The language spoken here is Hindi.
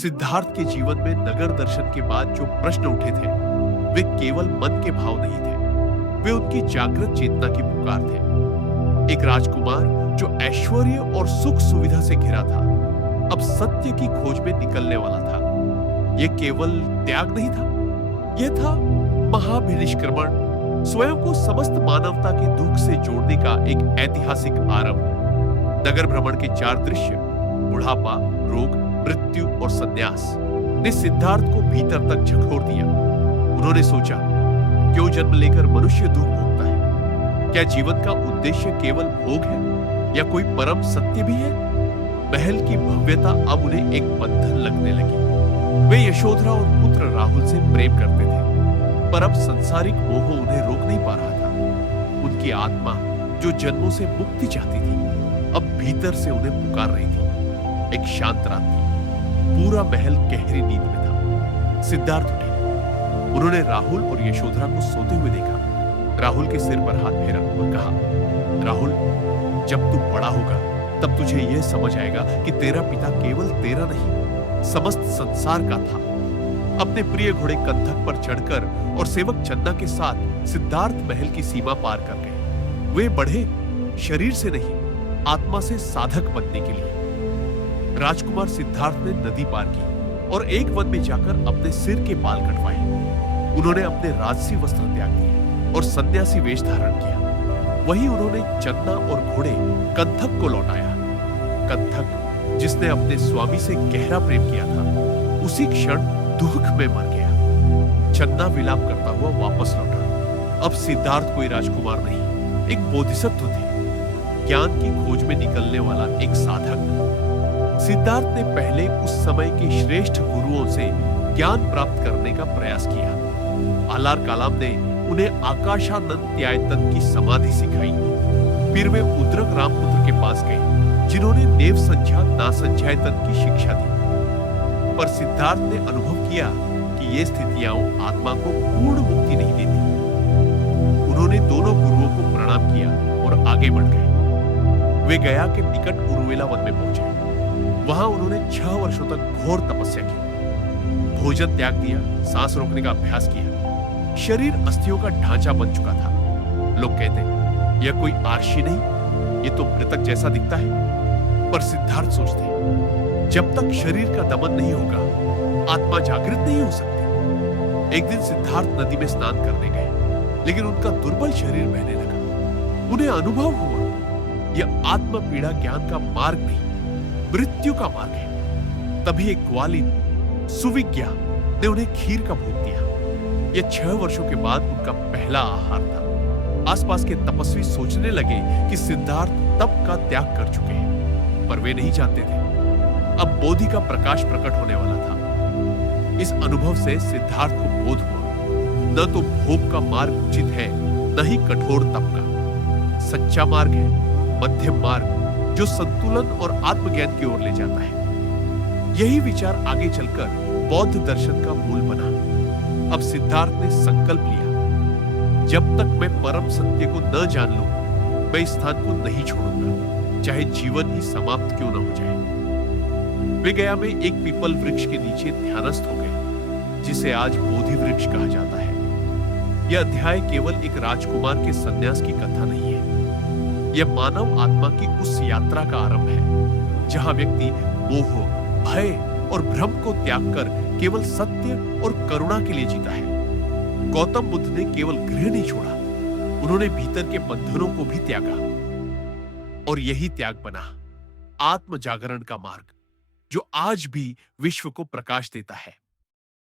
सिद्धार्थ के जीवन में नगर दर्शन के बाद जो प्रश्न उठे थे, वे केवल मन के भाव नहीं थे, वे उनकी जागृत चेतना की पुकार थे। एक राजकुमार जो ऐश्वर्य और सुख सुविधा से घिरा था, अब सत्य की खोज में निकलने वाला था। यह केवल त्याग नहीं था, यह था महाभिनिष्क्रमण, स्वयं को समस्त मानवता के दुख से जोड़ने का एक ऐतिहासिक आरंभ। नगर भ्रमण के 4 दृश्य, बुढ़ापा, रोग, मृत्यु और संन्यास, ने सिद्धार्थ को भीतर तक झकझोर दिया। उन्होंने सोचा, क्यों जन्म लेकर मनुष्य दुख भोगता है? क्या जीवन का उद्देश्य केवल भोग है या कोई परम सत्य भी है? महल की भव्यता अब उन्हें एक बंधन लगने लगी। वे यशोधरा और पुत्र राहुल से प्रेम करते थे, पर अब संसारिक मोह उन्हें रोक नहीं पा रहा था। उनकी आत्मा, जो जन्मों से मुक्ति चाहती थी, अब भीतर से उन्हें पुकार रही थी। एक शांत रात थी, पूरा महल गहरी नींद में था। सिद्धार्थ उठे। उन्होंने राहुल और यशोधरा को सोते हुए देखा। राहुल के सिर पर हाथ फेरा और कहा, राहुल, जब तू बड़ा होगा तब तुझे यह समझ आएगा कि तेरा पिता केवल तेरा नहीं, समस्त संसार का था। अपने प्रिय घोड़े कंधक पर चढ़कर और सेवक चंदा के साथ सिद्धार्थ महल की सीमा पार कर गए। वे बढ़े शरीर से नहीं, आत्मा से साधक बनने के लिए। राजकुमार सिद्धार्थ ने नदी पार की और एक वन में जाकर अपने सिर के बाल कटवाए। उन्होंने अपने राजसी वस्त्र त्याग दिए और सन्यासी वेश धारण किया। वहीं उन्होंने चंदा और घोड़े कंथक को लौटाया। कंथक, जिसने अपने स्वामी से गहरा प्रेम किया था, उसी क्षण दुख में मर गया। चंदा विलाप करता हुआ वापस लौटा। अब सिद्धार्थ कोई राजकुमार नहीं, एक बोधिसत्व थे, ज्ञान की खोज में निकलने वाला एक साधक। सिद्धार्थ ने पहले उस समय के श्रेष्ठ गुरुओं से ज्ञान प्राप्त करने का प्रयास किया। आलार कालाम ने उन्हें आकाशानंत्यायतन की समाधि सिखाई। फिर वे उद्रक रामपुत्र के पास गए, जिन्होंने नेव संध्या नासंध्यायतन की शिक्षा दी। पर सिद्धार्थ ने अनुभव किया कि ये स्थितियां आत्मा को पूर्ण मुक्ति नहीं देती। उन्होंने दोनों गुरुओं को प्रणाम किया और आगे बढ़ गए। वे गया के निकट उर्वेला वन में पहुंचे। वहां उन्होंने 6 वर्षों तक घोर तपस्या की। भोजन त्याग दिया, सांस रोकने का अभ्यास किया। शरीर अस्थियों का ढांचा बन चुका था। लोग कहते, यह कोई आर्षी नहीं, ये तो मृतक जैसा दिखता है। पर सिद्धार्थ सोचते, जब तक शरीर का दमन नहीं होगा, आत्मा जागृत नहीं हो सकती। एक दिन सिद्धार्थ नदी में स्नान करने गए, लेकिन उनका दुर्बल शरीर बहने लगा। उन्हें अनुभव हुआ, यह आत्म पीड़ा ज्ञान का मार्ग नहीं, मृत्यु का मार्ग है। तभी एक ग्वालिन सुविज्ञा ने उन्हें खीर का भोग दिया। यह 6 वर्षों के बाद उनका पहला आहार था। आसपास के तपस्वी सोचने लगे कि सिद्धार्थ तप का त्याग कर चुके हैं, पर वे नहीं जानते थे, अब बोधि का प्रकाश प्रकट होने वाला था। इस अनुभव से सिद्धार्थ को बोध हुआ, न तो भोग का मार्ग उचित है, न ही कठोर तप का। सच्चा मार्ग है मध्यम मार्ग, जो संतुलन और आत्मज्ञान की ओर ले जाता है। यही विचार आगे चलकर बौद्ध दर्शन का मूल बना। अब सिद्धार्थ ने संकल्प लिया, जब तक मैं परम सत्य को न जान लूं, मैं इस स्थान को नहीं छोड़ूंगा, चाहे जीवन ही समाप्त क्यों न हो जाए। वे गया में एक पीपल वृक्ष के नीचे ध्यानस्थ हो गए, जिसे आज बोधि वृक्ष कहा जाता है। यह अध्याय केवल एक राजकुमार के संन्यास की कथा नहीं है। यह मानव आत्मा की उस यात्रा का आरंभ है, जहां व्यक्ति मोह, भय और भ्रम को त्याग कर केवल सत्य और करुणा के लिए जीता है। गौतम बुद्ध ने केवल गृह नहीं छोड़ा, उन्होंने भीतर के बंधनों को भी त्यागा। और यही त्याग बना आत्म जागरण का मार्ग, जो आज भी विश्व को प्रकाश देता है।